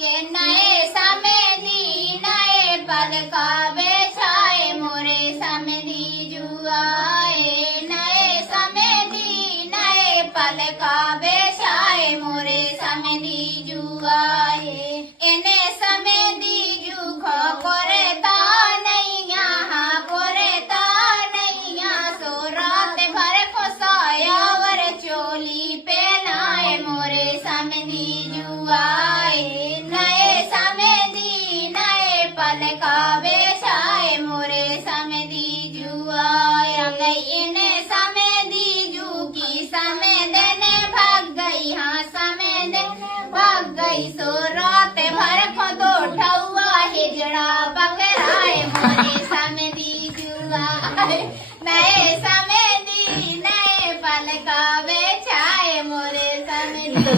के नए समय दी नए पल का बेछाए मोरे समय दी जुआए नए समय दी नए पल का बेछाए मोरे समय दी जुआए इन्हें समय दी जू खो करे ता नैया हाँ करे ता नैया सो रात भर खोसाया वर चोली पहनाए मोरे समय दी जुआए नए समय दी नए पल का बेछाए मोरे समय दी जुआए इन्हें समय दी जू की समय देने भाग गई हाँ समय देने भाग गई सो रात भर को दो ठुआ हिजड़ा पकड़ाए मोरे समय दी जुआए नए समय दी नए पल का बेछाए मोरे समय दी